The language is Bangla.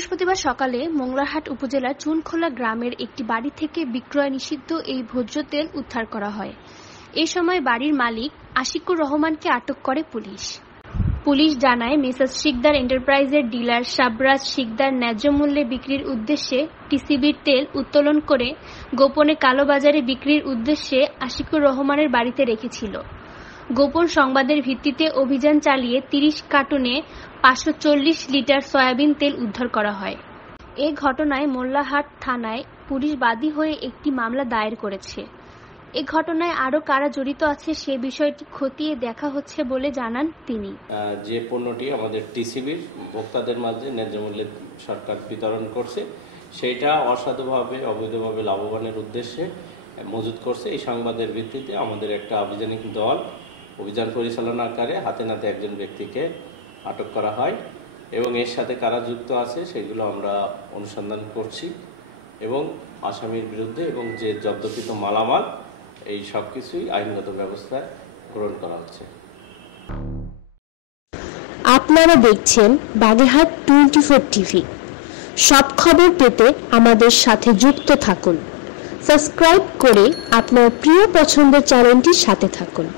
বৃহস্পতিবার সকালে মংলারহাট উপজেলার চুনখোলা গ্রামের একটি বাড়ি থেকে বিক্রয় নিষিদ্ধ এই ভোজ্য তেল উদ্ধার করা হয়। এই সময় বাড়ির মালিক আশিকুর রহমানকে আটক করে পুলিশ। পুলিশ জানায়, মেসার্স শিকদার এন্টারপ্রাইজের ডিলার সাবরাজ শিকদার ন্যায্য মূল্যে বিক্রির উদ্দেশ্যে টিসিবির তেল উত্তোলন করে গোপনে কালোবাজারে বিক্রির উদ্দেশ্যে আশিকুর রহমানের বাড়িতে রেখেছিল। গোপন সংবাদের ভিত্তিতে অভিযান চালিয়ে 30 কার্টুনে 540 লিটার সয়াবিন তেল উদ্ধার করা হয়। এ ঘটনায় মোল্লাহাট থানায় পুলিশ বাদী হয়ে একটি মামলা দায়ের করেছে। এ ঘটনায় আরও কারা জড়িত আছে সে বিষয়টি খতিয়ে দেখা হচ্ছে বলে জানান তিনি। যে পণ্যটি আমাদের টিসিবির ভোক্তাদের মাঝে ন্যায্য মূল্যে সরকার বিতরণ করছে, সেটা অসাধুভাবে অবৈধভাবে লাভবানের উদ্দেশ্যে মজুত করছে। এই সংবাদের ভিত্তিতে আমাদের একটা আভিযানিক দল অভিযান পরিচালনাকারে হাতে নাতে একজন ব্যক্তিকে আটক করা হয় এবং এর সাথে কারা যুক্ত আছে সেগুলো আমরা অনুসন্ধান করছি এবং আসামির বিরুদ্ধে এবং যে জব্দকৃত মালামাল এই সব কিছুই আইনগত ব্যবস্থায় গ্রহণ করা হচ্ছে। আপনারা দেখছেন বাগেরহাট 24 টিভি। সব খবর পেতে আমাদের সাথে যুক্ত থাকুন। সাবস্ক্রাইব করে আপনার প্রিয় পছন্দের চ্যানেলটির সাথে থাকুন।